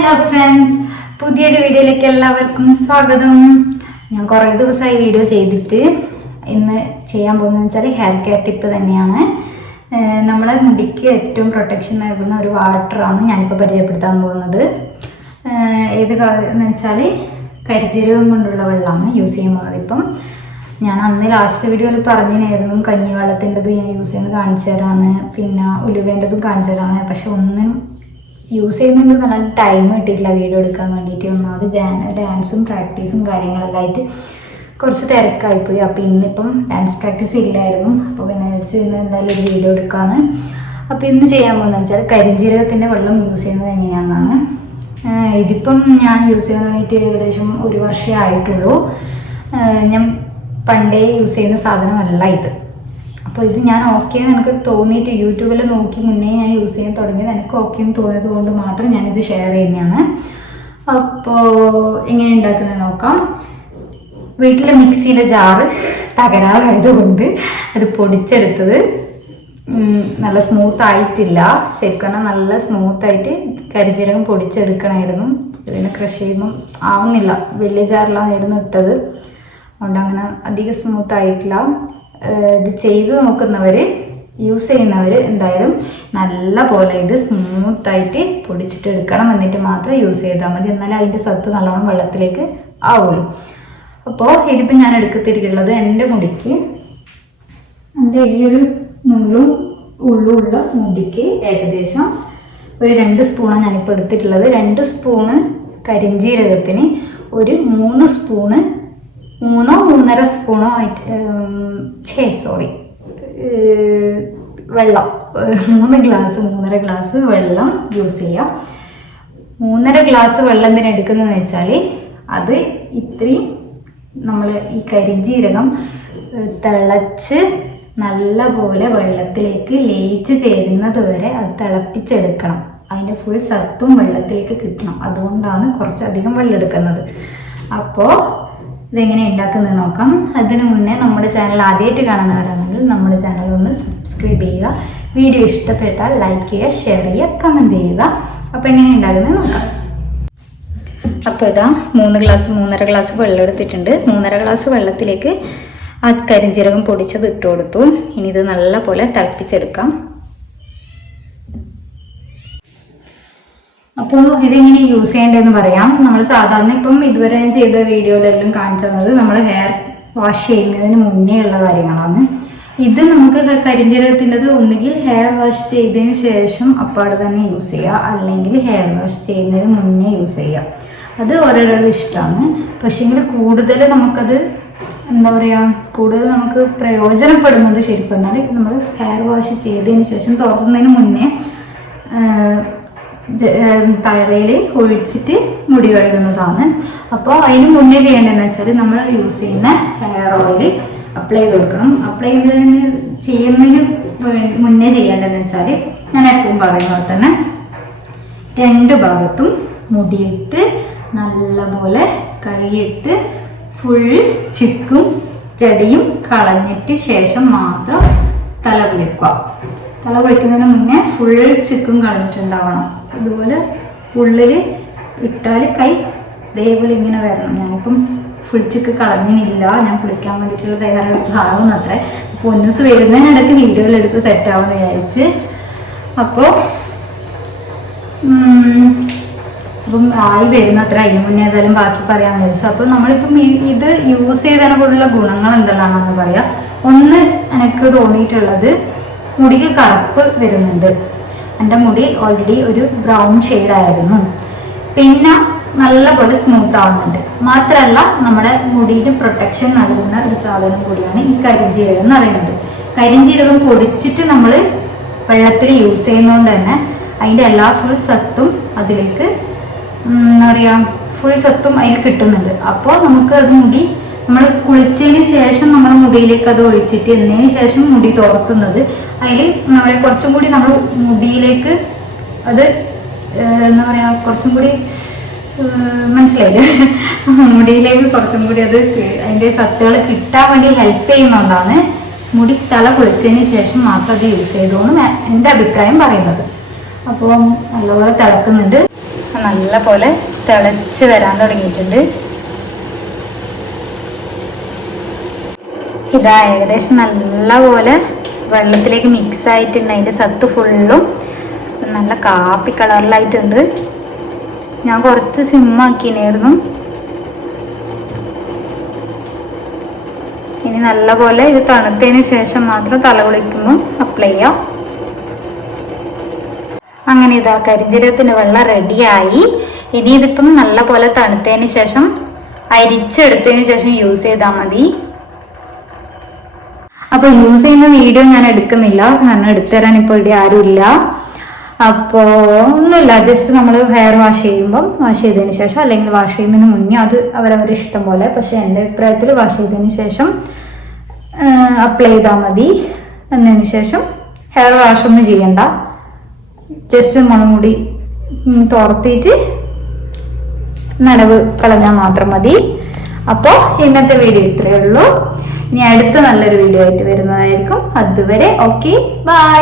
Hello friends, പുതിയൊരു വീഡിയോയിലേക്ക് എല്ലാവർക്കും സ്വാഗതം. ഞാൻ കുറേ ദിവസമായി വീഡിയോ ചെയ്തിട്ട് ഇന്ന് ചെയ്യാൻ പോകുന്നതെന്ന് വെച്ചാൽ ഹെയർ കെയർ ടിപ്പ് തന്നെയാണ്. നമ്മളെ മുടിക്ക് ഏറ്റവും പ്രൊട്ടക്ഷൻ നൽകുന്ന ഒരു വാട്ടറാണ് ഞാനിപ്പോൾ പരിചയപ്പെടുത്താൻ പോകുന്നത്. ഏത് എന്ന് വെച്ചാൽ കരിജീരകം കൊണ്ടുള്ള വെള്ളമാണ് യൂസ് ചെയ്യുന്നത്. ഇപ്പം ഞാൻ അന്ന് ലാസ്റ്റ് വീഡിയോയിൽ പറഞ്ഞിരുന്നു കഞ്ഞിവെള്ളത്തിൻ്റെത് ഞാൻ യൂസ് ചെയ്യുന്നത് കാണിച്ചു തരാമെന്ന്, പിന്നെ ഉലുവേൻ്റെതും കാണിച്ചു തരാമെന്ന്. പക്ഷെ ഒന്നും യൂസ് ചെയ്യുന്നുണ്ട് നല്ല ടൈം കിട്ടിയിട്ടില്ല വീഡിയോ എടുക്കാൻ വേണ്ടിയിട്ട്. ഒന്നാമത് ഡാൻസും പ്രാക്ടീസും കാര്യങ്ങളെല്ലാം ആയിട്ട് കുറച്ച് തിരക്കായിപ്പോയി. അപ്പോൾ ഇന്നിപ്പം ഡാൻസ് പ്രാക്ടീസ് ഇല്ലായിരുന്നു. അപ്പോൾ പിന്നെ വെച്ച് ഇന്ന് എന്തായാലും ഒരു വീഡിയോ എടുക്കാമെന്ന്. അപ്പോൾ ഇന്ന് ചെയ്യാൻ പോകുന്നത് വെച്ചാൽ കരിഞ്ജീരകത്തിൻ്റെ വെള്ളം യൂസ് ചെയ്യുന്നത് എങ്ങനെയാണെന്നാണ്. ഇതിപ്പം ഞാൻ യൂസ് ചെയ്യുന്നതായിട്ട് ഏകദേശം 1 വർഷമേ ആയിട്ടുള്ളൂ. ഞാൻ പണ്ടേ യൂസ് ചെയ്യുന്ന സാധനമല്ല ഇത്. അപ്പോൾ ഇത് ഞാൻ ഓക്കെ എന്ന് എനിക്ക് തോന്നിയിട്ട് യൂട്യൂബിൽ നോക്കി മുന്നേ ഞാൻ യൂസ് ചെയ്യാൻ തുടങ്ങിയത്. എനിക്ക് ഓക്കെ എന്ന് തോന്നിയത് കൊണ്ട് മാത്രം ഞാനിത് ഷെയർ ചെയ്യുന്നതാണ്. അപ്പോൾ എങ്ങനെ ഉണ്ടാക്കുന്നത് നോക്കാം. വീട്ടിലെ മിക്സിയിലെ ജാറ് തകരാറായതുകൊണ്ട് അത് പൊടിച്ചെടുത്തത് നല്ല സ്മൂത്ത് ആയിട്ടില്ല. ശരിക്കും നല്ല സ്മൂത്തായിട്ട് കരിജീരകം പൊടിച്ചെടുക്കണമായിരുന്നു. ഇതിനെ ക്രഷ് ചെയ്യുമ്പം ആവുന്നില്ല. വലിയ ജാറിലായിരുന്നു ഇട്ടത്, അതുകൊണ്ട് അങ്ങനെ അധികം സ്മൂത്ത് ആയിട്ടില്ല. ഇത് ചെയ്ത് നോക്കുന്നവർ, യൂസ് ചെയ്യുന്നവർ എന്തായാലും നല്ല പോലെ ഇത് സ്മൂത്തായിട്ട് പൊടിച്ചിട്ട് എടുക്കണം. എന്നിട്ട് മാത്രം യൂസ് ചെയ്താൽ മതി. എന്നാലും അതിൻ്റെ സത്ത് നല്ലോണം വെള്ളത്തിലേക്ക് ആവുള്ളൂ. അപ്പോൾ ഇതിപ്പോൾ ഞാൻ എടുക്കത്തിരിക്കുന്നത് എൻ്റെ മുടിക്ക്, എൻ്റെ ഈ ഒരു നീളും ഉള്ളുള്ള മുടിക്ക് ഏകദേശം ഒരു 2 സ്പൂണാണ് ഞാനിപ്പോൾ എടുത്തിട്ടുള്ളത്. 2 സ്പൂണ് കരിഞ്ജീരകത്തിന് ഒരു 3 സ്പൂണ് 3-3.5 സ്പൂണോ വെള്ളം, 3 ഗ്ലാസ് 3.5 ഗ്ലാസ് വെള്ളം യൂസ് ചെയ്യാം. 3.5 ഗ്ലാസ് വെള്ളം എന്തിനാ എടുക്കുന്നതെന്ന് വെച്ചാൽ അത് ഇത്രയും നമ്മൾ ഈ കരിഞ്ജീരകം തിളച്ച് നല്ല പോലെ വെള്ളത്തിലേക്ക് ലയിച്ച് ചേരുന്നത് വരെ അത് തിളപ്പിച്ചെടുക്കണം. അതിൻ്റെ ഫുൾ സത്തും വെള്ളത്തിലേക്ക് കിട്ടണം. അതുകൊണ്ടാണ് കുറച്ചധികം വെള്ളം എടുക്കുന്നത്. അപ്പോൾ ഇതെങ്ങനെ ഉണ്ടാക്കുന്നത് നോക്കാം. അതിനു മുന്നേ നമ്മുടെ ചാനൽ ആദ്യമായിട്ട് കാണുന്നവരാണെങ്കിൽ നമ്മുടെ ചാനൽ ഒന്ന് സബ്സ്ക്രൈബ് ചെയ്യുക. വീഡിയോ ഇഷ്ടപ്പെട്ടാൽ ലൈക്ക് ചെയ്യുക, ഷെയർ ചെയ്യുക, കമൻറ്റ് ചെയ്യുക. അപ്പോൾ എങ്ങനെ ഉണ്ടാക്കുന്നത് നോക്കാം. അപ്പോൾ ഇതാ 3.5 ഗ്ലാസ് വെള്ളം എടുത്തിട്ടുണ്ട്. 3.5 ഗ്ലാസ് വെള്ളത്തിലേക്ക് ആ കരിഞ്ജീരകം പൊടിച്ചത് ഇട്ട് കൊടുത്തു. ഇനി ഇത് നല്ല പോലെ തിളപ്പിച്ചെടുക്കാം. അപ്പോൾ ഇതെങ്ങനെ യൂസ് ചെയ്യേണ്ടതെന്ന് പറയാം. നമ്മൾ സാധാരണ ഇപ്പം ഇതുവരെ ഞാൻ ചെയ്ത വീഡിയോയിലെല്ലാം കാണിച്ചു തന്നത് നമ്മൾ ഹെയർ വാഷ് ചെയ്യുന്നതിന് മുന്നേ ഉള്ള കാര്യങ്ങളാണ്. ഇത് നമുക്ക് കരിഞ്ജീരകത്തിൻ്റെത് ഒന്നുകിൽ ഹെയർ വാഷ് ചെയ്തതിന് ശേഷം അപ്പാട് തന്നെ യൂസ് ചെയ്യുക, അല്ലെങ്കിൽ ഹെയർ വാഷ് ചെയ്യുന്നതിന് മുന്നേ യൂസ് ചെയ്യുക. അത് ഓരോരോ ഇഷ്ടമാണ്. പക്ഷേങ്കിൽ കൂടുതൽ നമുക്കത് എന്താ പറയുക, കൂടുതൽ നമുക്ക് പ്രയോജനപ്പെടുന്നത് ശരിക്കും പറഞ്ഞാൽ നമ്മൾ ഹെയർ വാഷ് ചെയ്തതിന് ശേഷം തുറന്നതിന് മുന്നേ തലയിൽ ഒഴിച്ചിട്ട് മുടി കഴുകുന്നതാണ്. അപ്പോൾ അതിന് മുന്നേ ചെയ്യേണ്ടതെന്ന് വെച്ചാൽ നമ്മൾ യൂസ് ചെയ്യുന്ന ഹെയർ ഓയിൽ അപ്ലൈ ചെയ്ത് കൊടുക്കണം. അപ്ലൈ ചെയ്യുന്നതിന് മുന്നേ ചെയ്യേണ്ടതെന്ന് വെച്ചാൽ ഞാൻ എപ്പോഴും പറയുന്ന പോലെ തന്നെ 2 ഭാഗത്തും മുടിയിട്ട് നല്ലപോലെ കൈയിട്ട് ഫുൾ ചിക്കും ചെടിയും കളഞ്ഞിട്ട് ശേഷം മാത്രം തല കുളിക്കുക. തല കുളിക്കുന്നതിന് മുന്നേ ഫുൾ ചിക്കും കളഞ്ഞിട്ടുണ്ടാവണം. ഇതുപോലെ ഉള്ളിൽ ഇട്ടാൽ കൈ ഇതേപോലെ ഇങ്ങനെ വരണം. ഞാനിപ്പം ഫുൾ ചിക്ക് കളഞ്ഞില്ല, ഞാൻ കുളിക്കാൻ വേണ്ടിയിട്ടുള്ള തയ്യാറെടുപ്പാകുന്ന അത്ര. പൊന്നൂസ് വരുന്നതിനിടയ്ക്ക് വീഡിയോയിലെടുത്ത് സെറ്റാവുമെന്ന് വിചാരിച്ച്. അപ്പോൾ അപ്പം ആയി വരുന്നത്ര അതിന് മുന്നേ ഏതായാലും ബാക്കി പറയാമെന്ന് വിചാരിച്ചു. അപ്പോൾ നമ്മളിപ്പം ഇത് യൂസ് ചെയ്തതിനെ കൊണ്ടുള്ള ഗുണങ്ങൾ എന്തെല്ലാമാണെന്ന് പറയാം. ഒന്ന്, എനിക്ക് തോന്നിയിട്ടുള്ളത് മുടിക്ക് കറുപ്പ് വരുന്നുണ്ട്. എൻ്റെ മുടി ഓൾറെഡി ഒരു ബ്രൗൺ ഷെയ്ഡായിരുന്നു. പിന്നെ നല്ലപോലെ സ്മൂത്ത് ആവുന്നുണ്ട്. മാത്രമല്ല നമ്മുടെ മുടിയിൽ പ്രൊട്ടക്ഷൻ നൽകുന്ന ഒരു സാധനം കൂടിയാണ് ഈ കരിഞ്ജീരകം എന്ന് പറയുന്നത്. കരിഞ്ജീരകം പൊടിച്ചിട്ട് നമ്മൾ വെള്ളത്തിൽ യൂസ് ചെയ്യുന്നതുകൊണ്ട് തന്നെ അതിൻ്റെ എല്ലാ ഫുൾ സത്തും അതിലേക്ക് എന്താ പറയുക, ഫുൾ സത്തും അതിൽ കിട്ടുന്നുണ്ട്. അപ്പോൾ നമുക്ക് അത് മുടി നമ്മൾ കുളിച്ചതിന് ശേഷം നമ്മൾ മുടിയിലേക്ക് അത് ഒഴിച്ചിട്ട് എന്നതിന് ശേഷം മുടി തോർത്തുന്നത് അതിൽ എന്താ പറയുക കുറച്ചും കൂടി നമ്മൾ മുടിയിലേക്ക് അത് എന്താ പറയുക കുറച്ചും കൂടി മനസ്സിലായില്ലേ, മുടിയിലേക്ക് കുറച്ചും കൂടി അത് അതിൻ്റെ സത്തുകൾ കിട്ടാൻ വേണ്ടി ഹെൽപ്പ് ചെയ്യുന്നതുകൊണ്ടാണ് മുടി തല കുളിച്ചതിന് ശേഷം മാത്രം അത് യൂസ് ചെയ്തോന്ന് എൻ്റെ അഭിപ്രായം പറയുന്നത്. അപ്പോൾ നല്ലപോലെ തിളക്കുന്നുണ്ട്. നല്ല പോലെ തിളച്ച് വരാൻ തുടങ്ങിയിട്ടുണ്ട്. ഇതാ ഏകദേശം നല്ല പോലെ വെള്ളത്തിലേക്ക് മിക്സ് ആയിട്ടുണ്ട്. അതിൻ്റെ സത്ത് ഫുള്ളും നല്ല കാപ്പി കളറിലായിട്ടുണ്ട്. ഞാൻ കുറച്ച് സിമ്മാക്കിനായിരുന്നു. ഇനി നല്ല പോലെ ഇത് തണുത്തതിന് ശേഷം മാത്രം തല കുളിക്കുമ്പോൾ അപ്ലൈ ചെയ്യാം. അങ്ങനെ ഇതാ കരിഞ്ജീരകത്തിൻ്റെ വെള്ളം റെഡിയായി. ഇനി ഇതിപ്പം നല്ല പോലെ തണുത്തതിന് ശേഷം അരിച്ചെടുത്തതിന് ശേഷം യൂസ് ചെയ്താൽ മതി. അപ്പോൾ യൂസ് ചെയ്യുന്ന വീഡിയോ ഞാൻ എടുക്കുന്നില്ല, കാരണം എടുത്തു തരാൻ ഇപ്പോൾ ഇവിടെ ആരുമില്ല. അപ്പോൾ ഒന്നുമില്ല, ജസ്റ്റ് നമ്മൾ ഹെയർ വാഷ് ചെയ്യുമ്പം വാഷ് ചെയ്തതിന് ശേഷം അല്ലെങ്കിൽ വാഷ് ചെയ്യുന്നതിന് മുന്നേ അത് അവരവരുടെ ഇഷ്ടം പോലെ, പക്ഷേ എൻ്റെ അഭിപ്രായത്തിൽ വാഷ് ചെയ്തതിന് ശേഷം അപ്ലൈ ചെയ്താൽ മതി. എന്നതിന് ശേഷം ഹെയർ വാഷ് ഒന്നും ചെയ്യണ്ട, ജസ്റ്റ് മുളമുടി തോർത്തിയിട്ട് നനവ് കളഞ്ഞാൽ മാത്രം മതി. അപ്പോൾ ഇന്നത്തെ വീഡിയോ ഇത്രയേ ഉള്ളൂ. ഇനി അടുത്ത നല്ലൊരു വീഡിയോ ആയിട്ട് വരുന്നതായിരിക്കും. അതുവരെ ഓക്കെ, ബൈ.